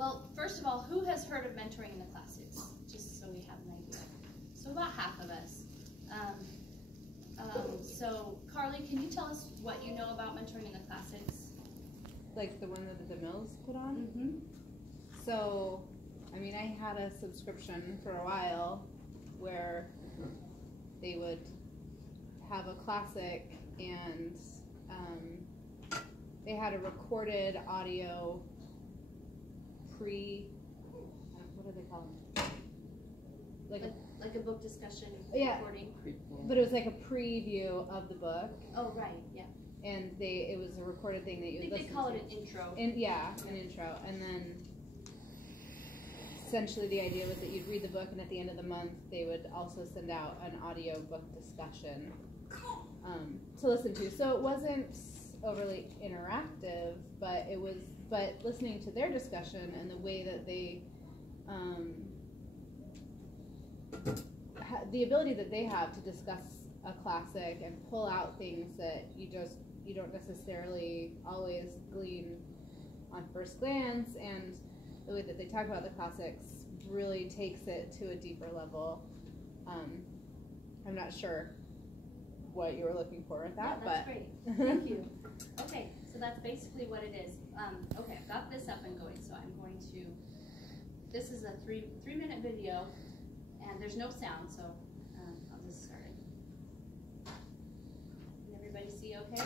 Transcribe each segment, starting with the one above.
Well, first of all, who has heard of mentoring in the classics? Just so we have an idea. So about half of us. So Carly, can you tell us what you know about mentoring in the classics? Like the one that the Mills put on? Mm-hmm. So, I mean, I had a subscription for a while where they would have a classic and they had a recorded audio what do they call them? Like a book discussion recording? But it was like a preview of the book. Oh, right, yeah. And it was a recorded thing that you would listen to. They call it an intro. An intro. And then essentially the idea was that you'd read the book, and at the end of the month they would also send out an audio book discussion to listen to. So it wasn't overly interactive, but listening to their discussion and the way that they the ability that they have to discuss a classic and pull out things that you don't necessarily always glean on first glance, and the way that they talk about the classics really takes it to a deeper level. I'm not sure what you were looking for with that, that's great. Thank you. Okay, so that's basically what it is. Okay, I've got this up and going, so I'm going to. This is a three-minute video, and there's no sound, so I'll just start it. Can everybody see okay?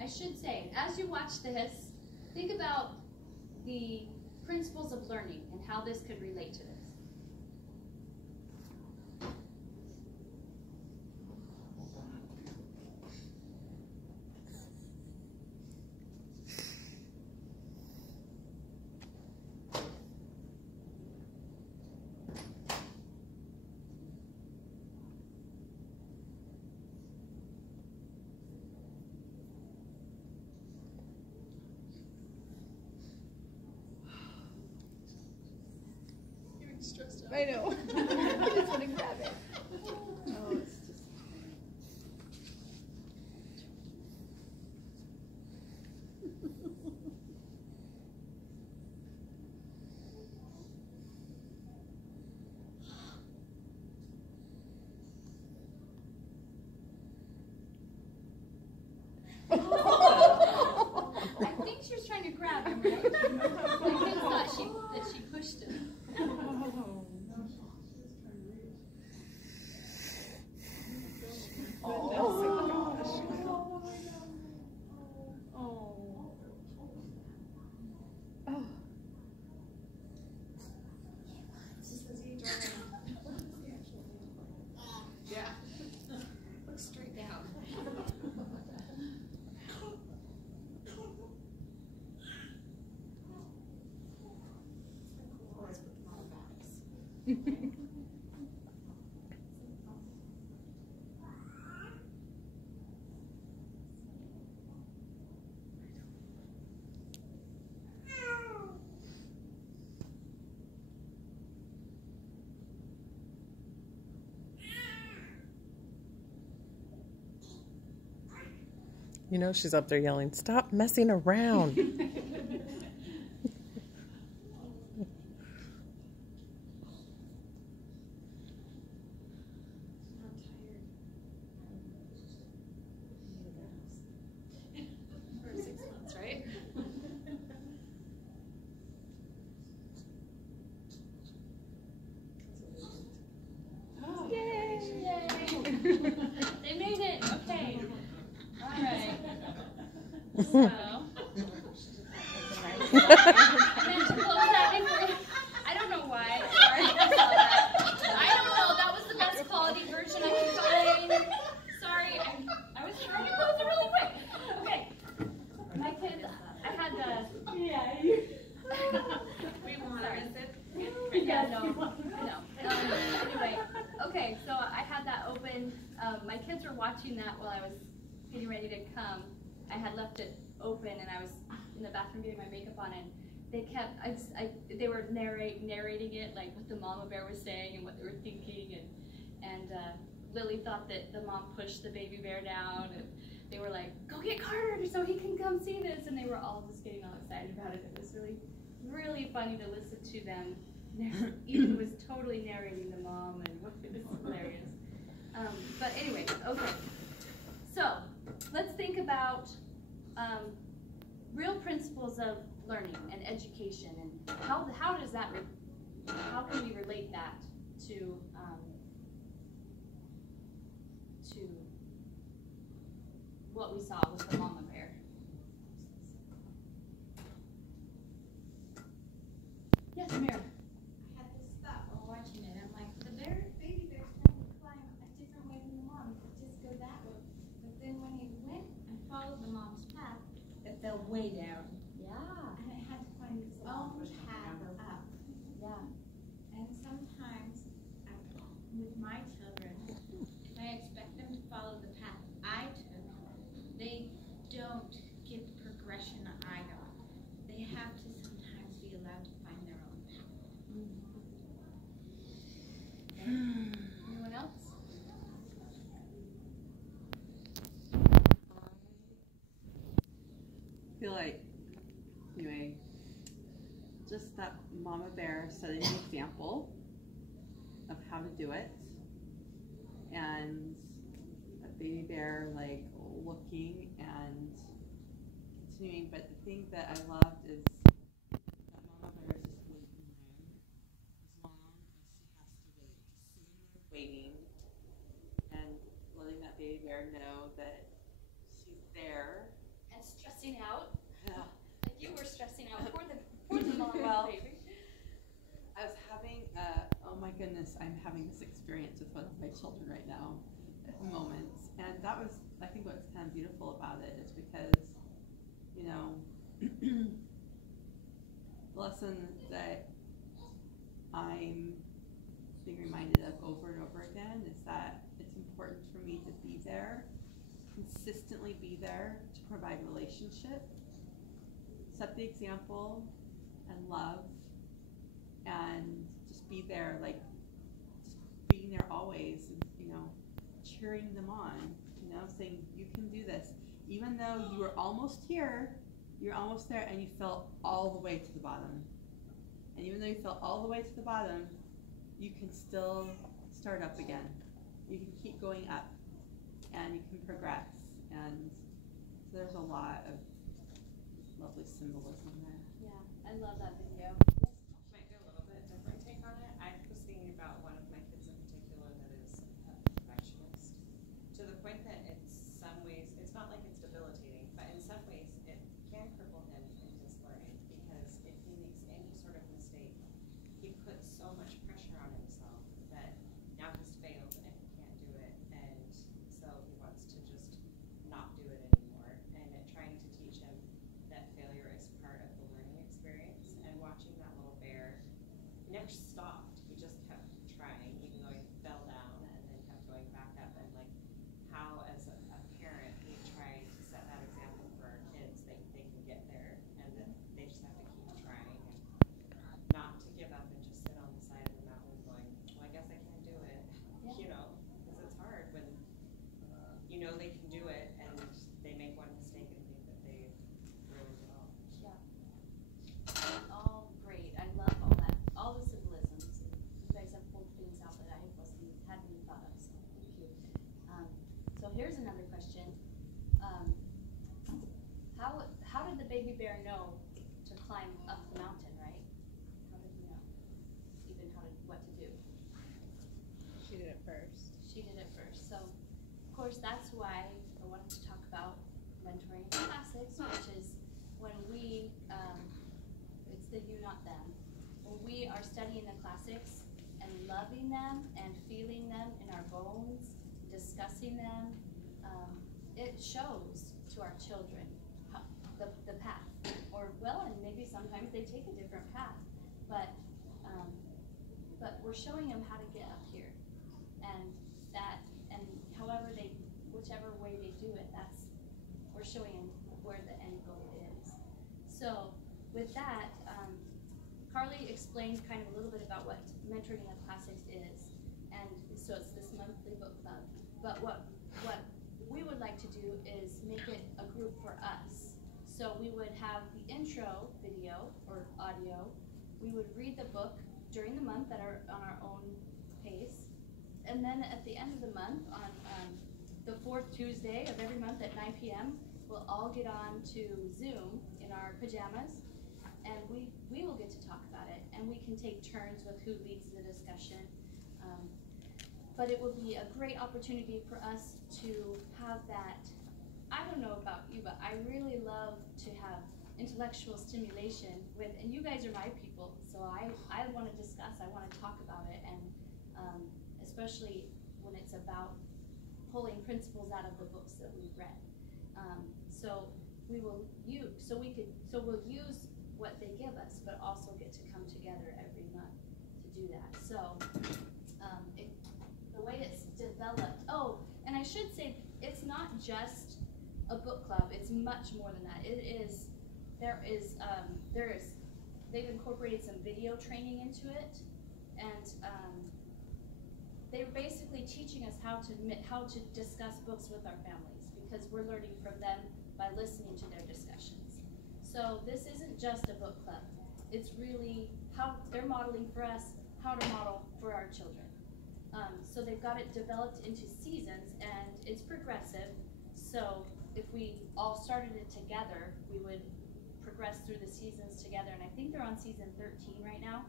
I should say, as you watch this, think about the principles of learning and how this could relate to this. Stressed out. I know. I just want to grab it. Oh, it's just. I think she was trying to grab him, right? I think that she pushed him. Yeah. Look straight down. Always put them on backs. You know she's up there yelling, "Stop messing around." For 6 months, right? Oh. Yay! They made it. Okay. All right. So, I meant to close that before. I don't know why. Sorry. I don't know. That was the best quality version I could find. Sorry. I was trying to close it really quick. Okay. My kids, I had the. Yeah. We want to miss it. Yeah, no. Anyway, okay, so I had that open. My kids were watching that while I was getting ready to come. I had left it open, and I was in the bathroom getting my makeup on, and they were narrating it, like what the mama bear was saying and what they were thinking, and Lily thought that the mom pushed the baby bear down, and they were like, go get Carter so he can come see this, and they were all just getting all excited about it. It was really, really funny to listen to them. Ethan was totally narrating the mom, and it was hilarious. But anyway, okay. So let's think about real principles of learning and education, and how does that how can we relate that to what we saw with the mama bear? Yes, Mary. I had this thought while watching it. I'm like, the baby bear's trying to climb a different way than the mom. It could just go that way. But then when he went and followed the mom's path, it fell way down. Yeah. And it had to find its own path up. Yeah. And sometimes, with my children, if I expect them to follow the path I took, they don't get the progression I got. They have to sometimes be allowed to find their own path. Anyone else? I feel like, anyway, just that mama bear setting an example of how to do it, and a baby bear like looking and continuing. But the thing that I loved is that mama bear is just waiting around as long as she has to wait, just sitting there waiting and letting that baby bear know that she's there. And stressing out. Yeah. Like you were stressing out for the mom Well, baby. I was having, oh my goodness, I'm having this experience with one of my children right now at the moment. And that was, I think what's kind of beautiful about it is because, you know, the lesson that I'm being reminded of over and over again is that it's important for me to be there, consistently be there to provide relationship, set the example, and love, and just be there, like just being there always, and, you know, cheering them on, you know, saying you can do this, even though you were almost here, you're almost there, and you fell all the way to the bottom. And even though you fell all the way to the bottom, you can still start up again. You can keep going up, and you can progress. And so there's a lot of lovely symbolism there. Yeah, I love that video. Might be a little bit different take on it. I was thinking about one of my kids in particular that is a perfectionist, to the point that in some ways, it's not like it's debilitating, but in some ways it can cripple him in his learning, because if he makes any sort of mistake, he puts so much pressure on himself that now he's failed and he can't do it, and so he wants to just not do it anymore. And trying to teach him that failure is part of the learning experience, and watching that little bear, he never stopped. He just kept trying, even though he fell down, and then kept going back up. And like how, as a parent, we try to set that example for our kids, they can get there, and that they just have to keep trying, and not to give up and just sit on the side of the mountain going, well, I guess I can't do it, Yeah. you know, because it's hard when you know they can do it, and they make one mistake and think that they ruined it all. Yeah. All great. I love all that. All the symbolisms. You guys have pulled things out that I hadn't even thought of. So thank you. So here's another question. How did the baby bear know to climb up the mountain, right? How did he know? Even what to do? She did it first. She did it first. So, of course, that's why I wanted to talk about mentoring classics, which is when we, it's the you, not them. When we are studying the classics and loving them and feeling them in our bones, discussing them, it shows to our children the path. Or, well, and maybe sometimes they take a different path, but we're showing them how to get up here. And whichever way they do it, we're showing them where the end goal is. So with that, Carly explained kind of a little bit about what mentoring in the classics is, and so it's this monthly book club. But what we would like to do is make it a group for us. So we would have the intro video or audio. We would read the book during the month on our own pace, and then at the end of the month, on the fourth Tuesday of every month at 9 p.m., we'll all get on to Zoom in our pajamas, and we will get to talk about it, and we can take turns with who leads the discussion. But it will be a great opportunity for us to have that. I don't know about you, but I really love to have intellectual stimulation with, and you guys are my people, so I want to discuss, I want to talk about it, and especially when it's about pulling principles out of the books that we've read. So we'll use what they give us, but also get to come together every month to do that. So the way it's developed, oh, and I should say, it's not just a book club, it's much more than that. They've incorporated some video training into it, and they're basically teaching us how to discuss books with our families, because we're learning from them by listening to their discussions. So this isn't just a book club. It's really how they're modeling for us, how to model for our children. So they've got it developed into seasons, and it's progressive. So if we all started it together, we would progress through the seasons together. And I think they're on season 13 right now.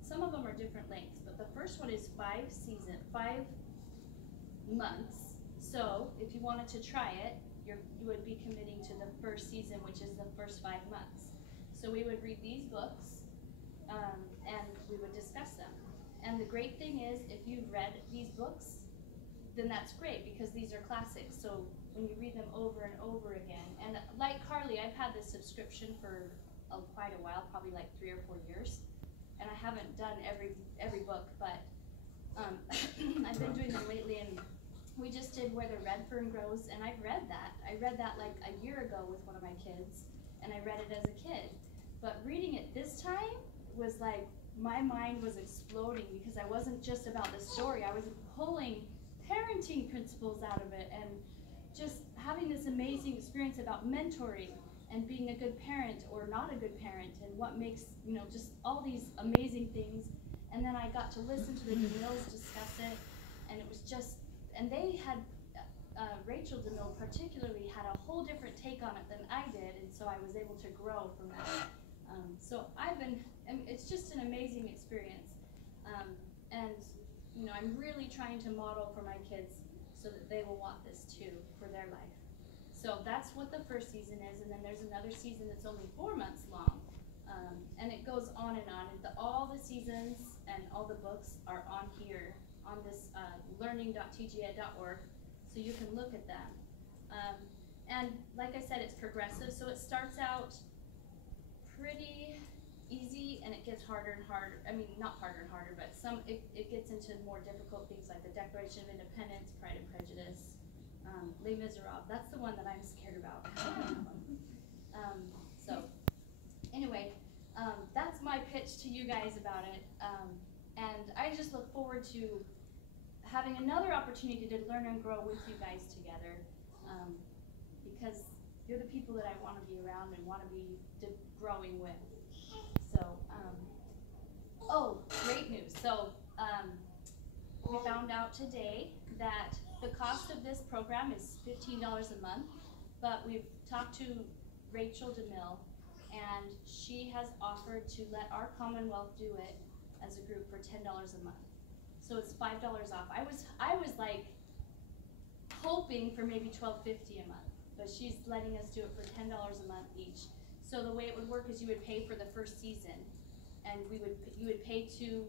Some of them are different lengths, but the first one is 5 months. So if you wanted to try it, you would be committing to the first season, which is the first 5 months. So we would read these books, and we would discuss them. And the great thing is, if you've read these books, then that's great, because these are classics. So when you read them over and over again, and like Carly, I've had this subscription for quite a while, probably like 3 or 4 years, and I haven't done every book, but I've been doing them lately, and we just did Where the Red Fern Grows, and I've read that. I read that like a year ago with one of my kids, and I read it as a kid. But reading it this time was like, my mind was exploding, because I wasn't just about the story, I was pulling parenting principles out of it, and just having this amazing experience about mentoring and being a good parent or not a good parent, and what makes, just all these amazing things. And then I got to listen to the DeMilles discuss it, and it was just, and they had, Rachel DeMille particularly had a whole different take on it than I did, and so I was able to grow from that. So it's just an amazing experience. And I'm really trying to model for my kids so that they will want this too for their life. So that's what the first season is, and then there's another season that's only 4 months long. And it goes on and on. And all the seasons and all the books are on here, on this learning.tjed.org, so you can look at them. And like I said, it's progressive, so it starts out pretty easy, and it gets harder and harder. I mean, not harder and harder, but it gets into more difficult things like the Declaration of Independence, Pride and Prejudice, Les Miserables. That's the one that I'm scared about. So anyway, that's my pitch to you guys about it. And I just look forward to having another opportunity to learn and grow with you guys together, because you're the people that I want to be around and want to be growing with. So, oh, great news. So, we found out today that the cost of this program is $15 a month, but we've talked to Rachel DeMille, and she has offered to let our Commonwealth do it as a group for $10 a month. So it's $5 off. I was like hoping for maybe $12.50 a month, but she's letting us do it for $10 a month each. So the way it would work is you would pay for the first season, and you would pay to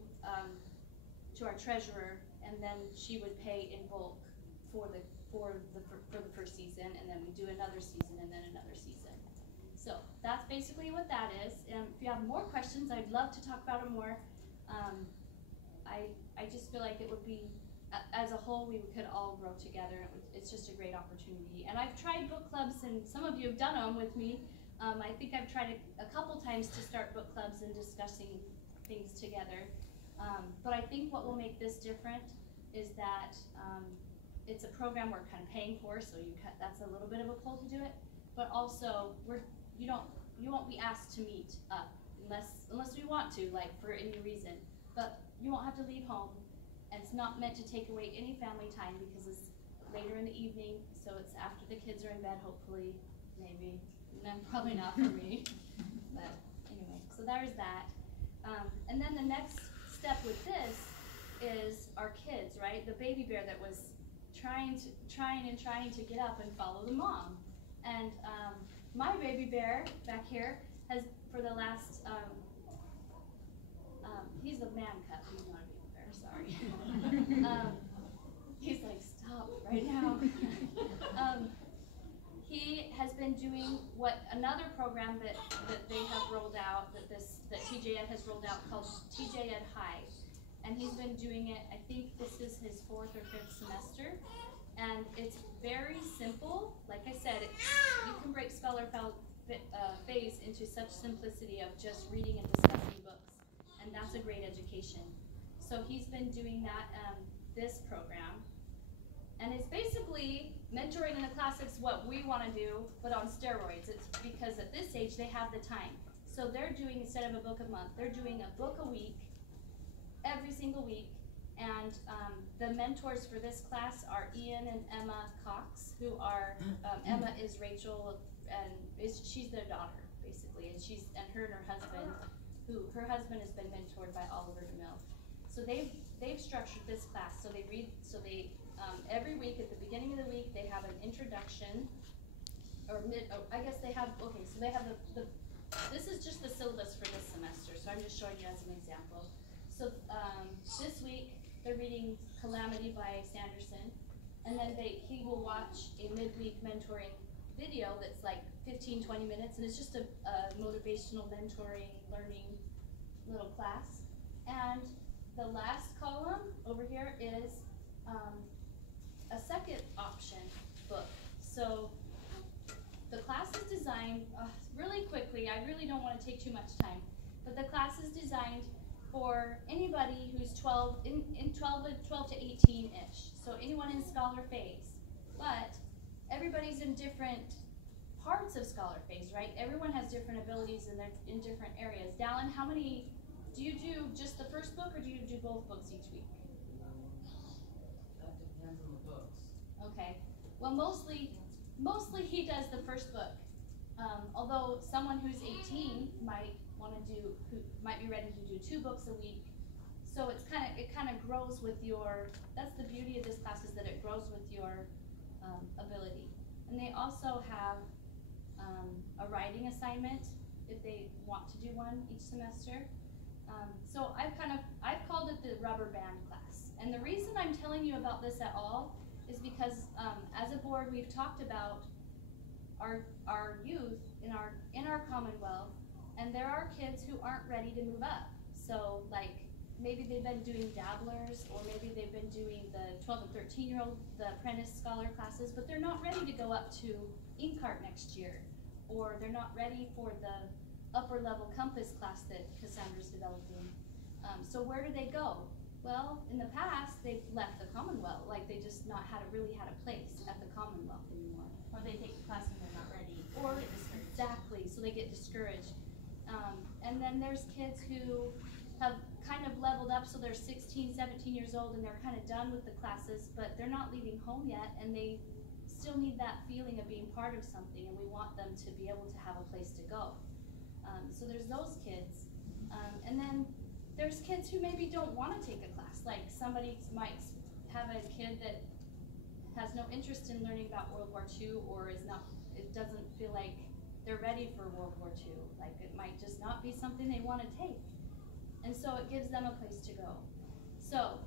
our treasurer, and then she would pay in bulk for the first season, and then we do another season, and then another season. So that's basically what that is. And if you have more questions, I'd love to talk about it more. I just feel like it would be, as a whole, we could all grow together. It's just a great opportunity. And I've tried book clubs, and some of you have done them with me, I think I've tried a couple times to start book clubs and discussing things together. But I think what will make this different is that it's a program we're kind of paying for, so that's a little bit of a pull to do it. But also, you won't be asked to meet up unless we want to, like for any reason. But you won't have to leave home, and it's not meant to take away any family time because it's later in the evening, so it's after the kids are in bed, hopefully, maybe. No, probably not for me. But anyway, so there's that. And then the next step with this is our kids, right? The baby bear that was trying to get up and follow the mom. And my baby bear back here has, for the last, he's a man cub, he's not a baby bear, sorry. He's like, stop right now. He has been doing another program that they have rolled out, that TJED has rolled out, called TJED High. And he's been doing it, I think this is his 4th or 5th semester. And it's very simple. Like I said, you can break scholar phase into such simplicity of just reading and discussing books. And that's a great education. So he's been doing that, this program. And it's basically mentoring in the classics what we want to do, but on steroids. It's because at this age they have the time. So they're doing, instead of a book a month, they're doing a book a week, every single week. And the mentors for this class are Ian and Emma Cox, who are, Emma is Rachel, and she's their daughter, basically. And her husband, her husband has been mentored by Oliver DeMille. So they've structured this class. So they every week at the beginning of the week they have an introduction, or I guess they have, okay, so they have this is just the syllabus for this semester, so I'm just showing you as an example. So this week they're reading Calamity by Sanderson, and then he will watch a midweek mentoring video that's like 15-20 minutes, and it's just a motivational mentoring learning little class. And the last column over here is a second option book. So the class is designed, really quickly, I really don't want to take too much time, but the class is designed for anybody who's 12 to 18-ish. So anyone in scholar phase. But everybody's in different parts of scholar phase, right? Everyone has different abilities and they're in different areas. Dallin, how many, do you do just the first book or do you do both books each week? That depends on the books. Okay. Well, mostly he does the first book. Although someone who's 18 might might be ready to do 2 books a week. So it kind of grows with your, that's the beauty of this class, is that it grows with your ability. And they also have a writing assignment if they want to do one each semester. So I've called it the rubber band class. And the reason I'm telling you about this at all is because as a board we've talked about our youth in our Commonwealth, and there are kids who aren't ready to move up. So like maybe they've been doing dabblers, or maybe they've been doing the 12 and 13-year-old, the apprentice scholar classes, but they're not ready to go up to INCART next year, or they're not ready for the upper level compass class that Cassandra's developing. So where do they go? Well, in the past they've left the Commonwealth, like they just not really had a place at the Commonwealth anymore. Or they take a class and they're not ready. Or exactly, so they get discouraged. And then there's kids who have kind of leveled up, so they're 16, 17 years old, and they're kind of done with the classes, but they're not leaving home yet, and they still need that feeling of being part of something, and we want them to be able to have a place to go. So there's those kids. And then there's kids who maybe don't want to take a class. Like somebody might have a kid that has no interest in learning about World War II, or it doesn't feel like they're ready for World War II. Like it might just not be something they want to take. And so it gives them a place to go. So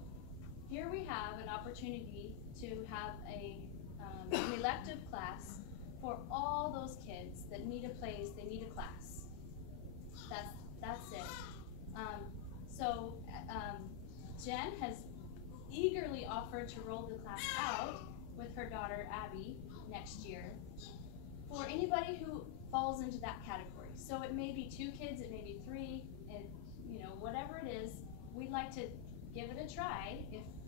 here we have an opportunity to have an elective class for all those kids that need a place, they need a class. That's it. Jenn has eagerly offered to roll the class out with her daughter Abby next year for anybody who falls into that category. So it may be 2 kids, it may be 3, and you know, whatever it is, we'd like to give it a try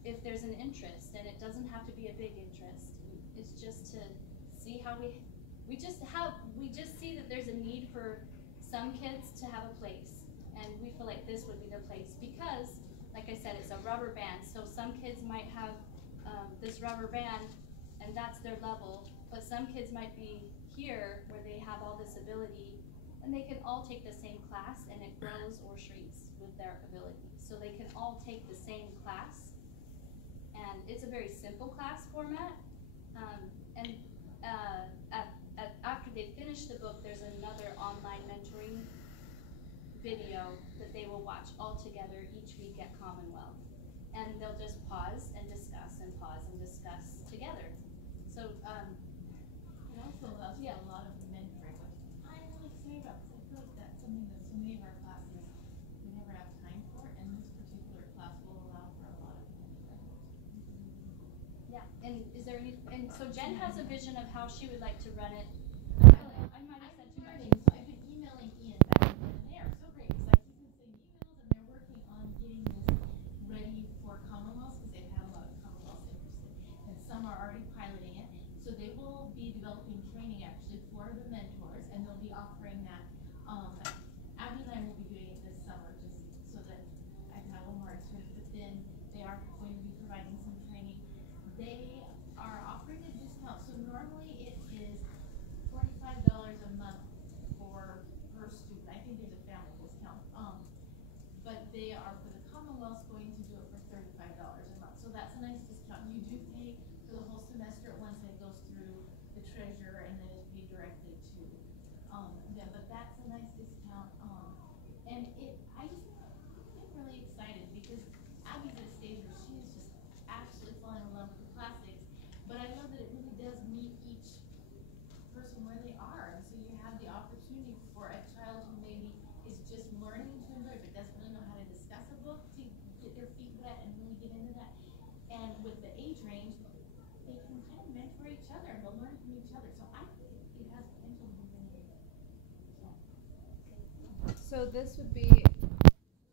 if there's an interest, and it doesn't have to be a big interest. It's just to see how we just see that there's a need for some kids to have a place, and we feel like this would be the place because, like I said, it's a rubber band. So some kids might have this rubber band, and that's their level, but some kids might be here where they have all this ability, and they can all take the same class, and it grows or shrinks with their ability. So they can all take the same class, and it's a very simple class format. After they finish the book, there's another online mentoring video that they will watch all together each week at Commonwealth. And they'll just pause and discuss together. So, it also allows for a lot of mentoring, which I'm really excited about because I feel like that's something that so many of our classes we never have time for, and this particular class will allow for a lot of mentoring. yeah, and is there any, and so Jen has a vision of how she would like to run it. I might have said too much. So I've been emailing Ian back and forth, and they are so great. It's like he's been sending emails, and they're working on getting this ready for Commonwealth because they've had a lot of Commonwealths interested, and some are already piloting it. So they will be developing training actually for the mentors, and they'll be offering that. Abby and I will be doing it this summer just so that I can have a little more experience. But then they are going to be providing some training. They are offering a discount. So normally it is $45 a month per student. I think there's a family discount. But they are for the Commonwealth going to do it for $35 a month. So that's a nice discount. You do pay for the whole semester at once, and it goes through the treasurer and then it's paid directly to them. But that's a nice discount. And I just get really excited because Abby's at a stage where she is just absolutely falling in love with the classics. But I love that it really does meet each person where they are. And so you have the opportunity for a child who maybe is just learning to enjoy but doesn't really know how to discuss a book to get their feet wet and really get into that. And with the age range, they can kind of mentor each other and they'll learn from each other. So I think it has potential to be really good. So this would be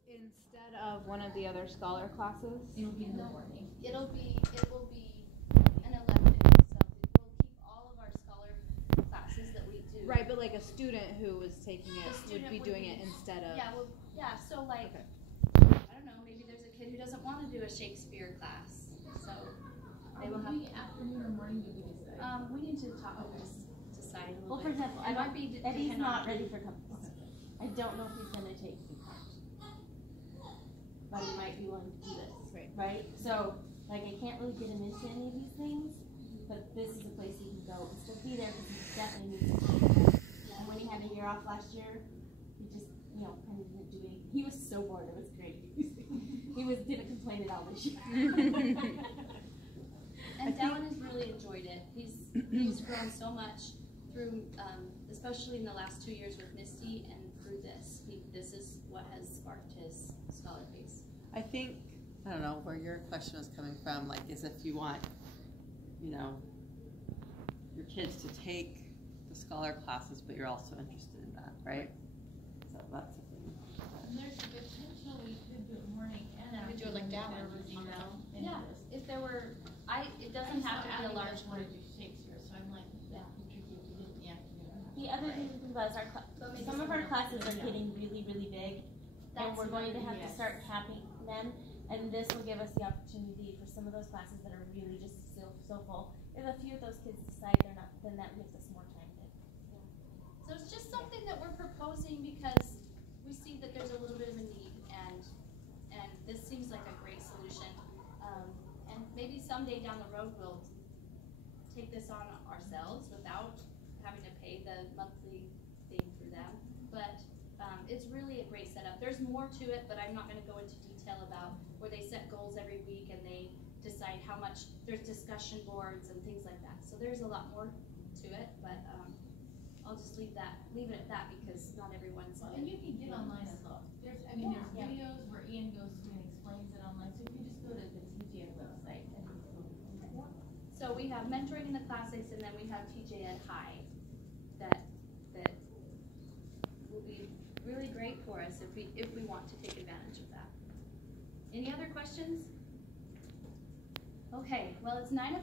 instead of one of the other scholar classes? It'll be in the morning. It will be an elective, so we'll keep all of our scholar classes that we do. Right, but like a student who was taking it would be doing it instead of. Yeah, so like, Okay. I don't know, maybe there's a kid who doesn't want to do a Shakespeare class, so they will have. Afternoon or morning do we decide? We need to talk decide a little Well, for bit. example, It might be Eddie's depend not on- ready for compass. I don't know if he's going to take UConn, but he might be willing to do this, right? So, like, I can't really get him into any of these things, but this is a place he can go and still be there because he definitely needs to be there. And when he had a year off last year, he just, kind of didn't do anything. He was so bored; it was great. Didn't complain at all this year. And Dallin has really enjoyed it. He's grown so much through, especially in the last 2 years with Misty and through this. This is what has sparked his scholar base. I think, I don't know where your question was coming from, like, is if you want, your kids to take the scholar classes, but you're also interested in that, right? So that's the thing. And there's a potential we could do it morning and afternoon. We do it like that one, Yeah, if there were, it doesn't have to be a large one. group. Do Shakespeare, so I'm like, that contribute to do it in the afternoon. The other thing to think about is some of our classes are getting really, really big, and we're going to have to start capping them, and this will give us the opportunity for some of those classes that are really just so full. If a few of those kids decide they're not, then that gives us more time to. So it's just something that we're proposing because we see that there's a little bit of a need, and this seems like a great solution. And maybe someday down the road we'll take this on ourselves without having to pay the monthly thing through them. But it's really a great setup. There's more to it, but I'm not going to go into detail about where they set goals every week and they decide how much. There's discussion boards and things like that. So there's a lot more to it, but I'll just leave it at that because not everyone's. And you can get online and look. There's videos where Ian goes through and explains it online. So you can just go to the TJED website and just go. So we have mentoring in the classics, and then we have TJED High that Any other questions? Okay, well, it's 9 o'clock.